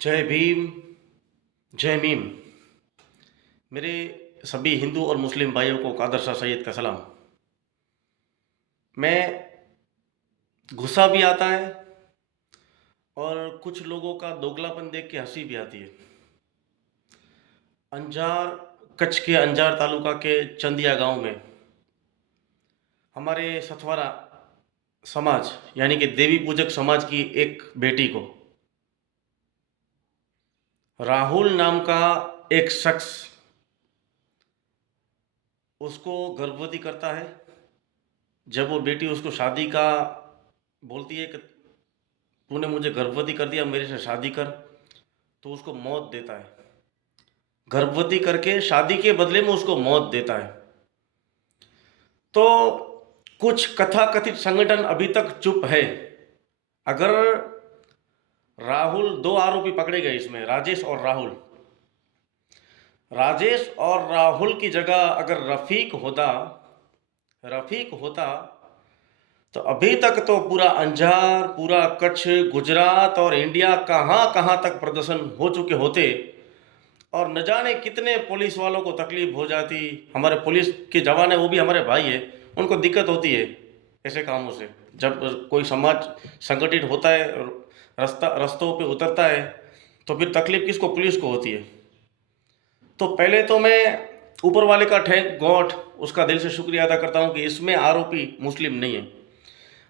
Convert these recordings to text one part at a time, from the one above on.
जय भीम, जय मीम। मेरे सभी हिंदू और मुस्लिम भाइयों को कादर शाह सैयद का सलाम। मैं गुस्सा भी आता है और कुछ लोगों का दोगलापन देख के हंसी भी आती है। अंजार, कच्छ के अंजार तालुका के चंदिया गांव में हमारे सथवारा समाज यानी कि देवी पूजक समाज की एक बेटी को राहुल नाम का एक शख्स उसको गर्भवती करता है। जब वो बेटी उसको शादी का बोलती है कि तूने मुझे गर्भवती कर दिया, मेरे से शादी कर, तो उसको मौत देता है। गर्भवती करके शादी के बदले में उसको मौत देता है। तो कुछ कथाकथित संगठन अभी तक चुप है। अगर राहुल, दो आरोपी पकड़े गए इसमें, राजेश और राहुल। राजेश और राहुल की जगह अगर रफीक होता तो अभी तक तो पूरा अंजार, पूरा कच्छ, गुजरात और इंडिया कहाँ कहाँ तक प्रदर्शन हो चुके होते और न जाने कितने पुलिस वालों को तकलीफ हो जाती। हमारे पुलिस के जवान है, वो भी हमारे भाई है, उनको दिक्कत होती है ऐसे कामों से। जब कोई समाज संगठित होता है, रस्तों पे उतरता है, तो फिर तकलीफ किसको? पुलिस को होती है। तो पहले तो मैं ऊपर वाले का थैंक गॉड, उसका दिल से शुक्रिया अदा करता हूँ कि इसमें आरोपी मुस्लिम नहीं है।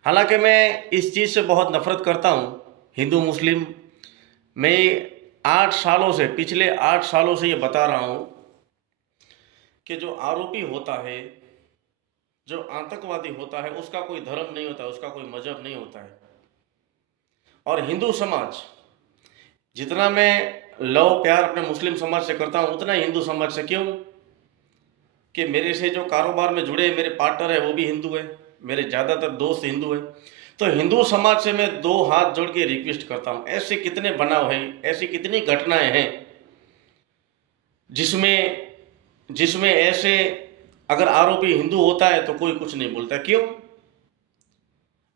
हालांकि मैं इस चीज़ से बहुत नफरत करता हूँ, हिंदू मुस्लिम। मैं 8 सालों से, पिछले 8 सालों से ये बता रहा हूँ कि जो आरोपी होता है, जो आतंकवादी होता है, उसका कोई धर्म नहीं होता, उसका कोई मजहब नहीं होता है। और हिंदू समाज, जितना मैं लव प्यार अपने मुस्लिम समाज से करता हूँ, उतना ही हिंदू समाज से। क्यों? कि मेरे से जो कारोबार में जुड़े मेरे पार्टनर है वो भी हिंदू है, मेरे ज़्यादातर दोस्त हिंदू है। तो हिंदू समाज से मैं दो हाथ जोड़ के रिक्वेस्ट करता हूँ। ऐसे कितने बनाव हैं, ऐसी कितनी घटनाएं हैं जिसमें जिसमें ऐसे अगर आरोपी हिंदू होता है तो कोई कुछ नहीं बोलता। क्यों?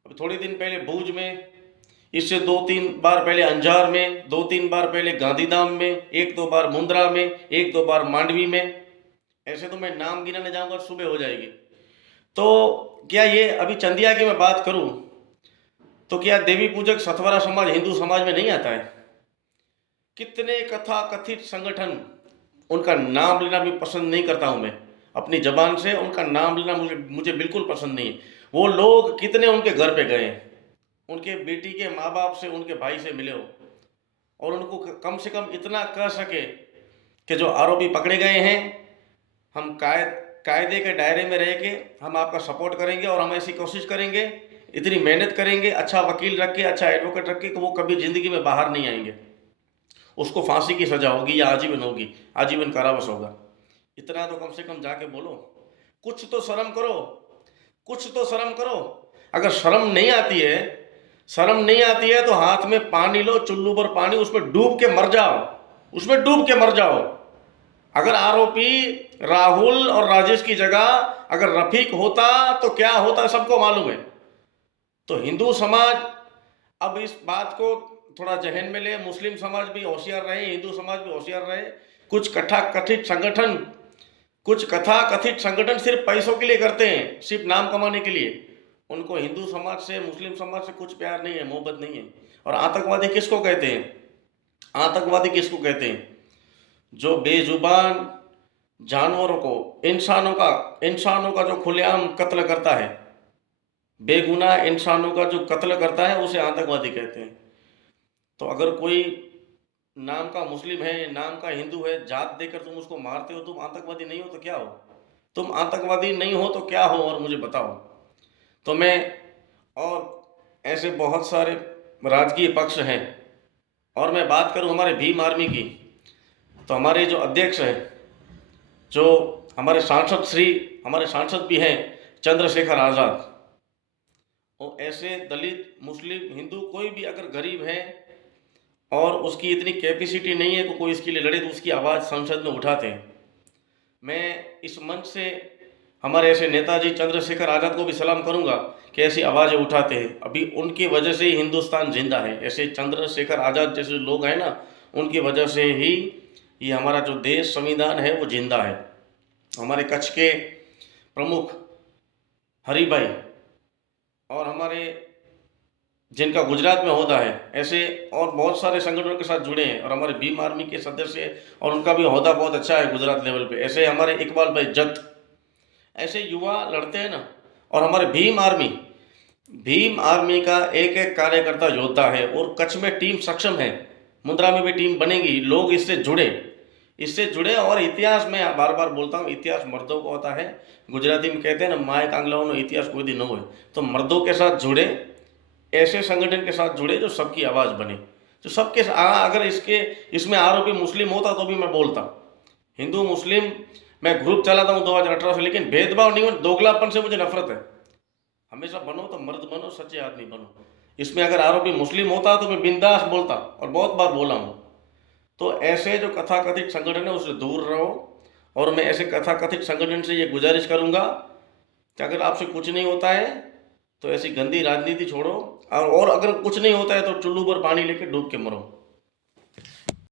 अब थोड़े दिन पहले भूज में, इससे 2-3 बार पहले अंजार में, 2-3 बार पहले गांधीधाम में, 1-2 बार मुंद्रा में, 1-2 बार मांडवी में। ऐसे तो मैं नाम गिनाने जाऊंगा सुबह हो जाएगी। तो क्या ये अभी चंदिया की मैं बात करूं तो क्या देवी पूजक सतवारा समाज हिंदू समाज में नहीं आता है? कितने कथा कथित संगठन, उनका नाम लेना भी पसंद नहीं करता हूं मैं अपनी जबान से। उनका नाम लेना मुझे मुझे बिल्कुल पसंद नहीं है। वो लोग कितने उनके घर पे गए हैं, उनके बेटी के माँ बाप से, उनके भाई से मिले हो, और उनको कम से कम इतना कह सके कि जो आरोपी पकड़े गए हैं, हम कायदे के दायरे में रह के हम आपका सपोर्ट करेंगे और हम ऐसी कोशिश करेंगे, इतनी मेहनत करेंगे, अच्छा वकील रख के, अच्छा एडवोकेट रख के, कि वो कभी ज़िंदगी में बाहर नहीं आएंगे। उसको फांसी की सज़ा होगी या आजीवन होगी, आजीवन कारावास होगा। इतना तो कम से कम जाके बोलो, कुछ तो शर्म करो, कुछ तो शर्म करो। अगर शर्म नहीं आती है तो हाथ में पानी लो, चुल्लू पर पानी, उसमें डूब के मर जाओ, उसमें डूब के मर जाओ। अगर आरोपी राहुल और राजेश की जगह अगर रफीक होता तो क्या होता सबको मालूम है। तो हिंदू समाज अब इस बात को थोड़ा जहन में ले, मुस्लिम समाज भी होशियार रहे, हिंदू समाज भी होशियार रहे। कुछ कथा कथित संगठन सिर्फ पैसों के लिए करते हैं, सिर्फ नाम कमाने के लिए। उनको हिंदू समाज से, मुस्लिम समाज से कुछ प्यार नहीं है, मोहब्बत नहीं है। और आतंकवादी किसको कहते हैं? आतंकवादी किसको कहते हैं? जो बेजुबान जानवरों को, इंसानों का जो खुलेआम कत्ल करता है, बेगुनाह इंसानों का जो कत्ल करता है, उसे आतंकवादी कहते हैं। तो अगर कोई नाम का मुस्लिम है, नाम का हिंदू है, जात देकर तुम उसको मारते हो, तुम आतंकवादी नहीं हो तो क्या हो? तुम आतंकवादी नहीं हो तो क्या हो, और मुझे बताओ। तो मैं, और ऐसे बहुत सारे राजकीय पक्ष हैं। और मैं बात करूं हमारे भीम आर्मी की, तो हमारे जो अध्यक्ष हैं, जो हमारे सांसद भी हैं, चंद्रशेखर आज़ाद। और ऐसे दलित, मुस्लिम, हिंदू, कोई भी अगर गरीब है और उसकी इतनी कैपेसिटी नहीं है कि कोई इसके लिए लड़े, तो उसकी आवाज़ संसद में उठाते हैं। मैं इस मंच से हमारे ऐसे नेताजी चंद्रशेखर आज़ाद को भी सलाम करूंगा कि ऐसी आवाज़ें उठाते हैं। अभी उनकी वजह से ही हिंदुस्तान जिंदा है। ऐसे चंद्रशेखर आज़ाद जैसे लोग हैं ना, उनकी वजह से ही ये हमारा जो देश संविधान है वो जिंदा है। हमारे कच्छ के प्रमुख हरिभाई और हमारे जिनका गुजरात में होदा है, ऐसे और बहुत सारे संगठनों के साथ जुड़े हैं और हमारे भीम आर्मी के सदस्य और उनका भी होदा बहुत अच्छा है गुजरात लेवल पे। ऐसे हमारे इकबाल भाई जत, ऐसे युवा लड़ते हैं ना। और हमारे भीम आर्मी का एक एक कार्यकर्ता योद्धा है और कच्छ में टीम सक्षम है। मुंद्रा में भी टीम बनेगी, लोग इससे जुड़े और इतिहास में बार बार बोलता हूँ, इतिहास मर्दों को होता है। गुजराती में कहते हैं ना, माए कांगलाओ इतिहास कोई दिन न हो। तो मर्दों के साथ जुड़े, ऐसे संगठन के साथ जुड़े जो सबकी आवाज़ बने, जो सबके अगर इसमें आरोपी मुस्लिम होता तो भी मैं बोलता। हिंदू मुस्लिम मैं ग्रुप चलाता हूँ 2018 से, लेकिन भेदभाव नहीं हो, दोगलापन से मुझे नफरत है। हमेशा बनो तो मर्द बनो, सच्चे आदमी बनो। इसमें अगर आरोपी मुस्लिम होता तो मैं बिंदास बोलता और बहुत बार बोला हूँ। तो ऐसे जो कथाकथित संगठन है उससे दूर रहो। और मैं ऐसे कथाकथित संगठन से ये गुजारिश करूँगा कि अगर आपसे कुछ नहीं होता है तो ऐसी गंदी राजनीति छोड़ो, और अगर कुछ नहीं होता है तो चुल्लू पर पानी लेके डूब के मरो।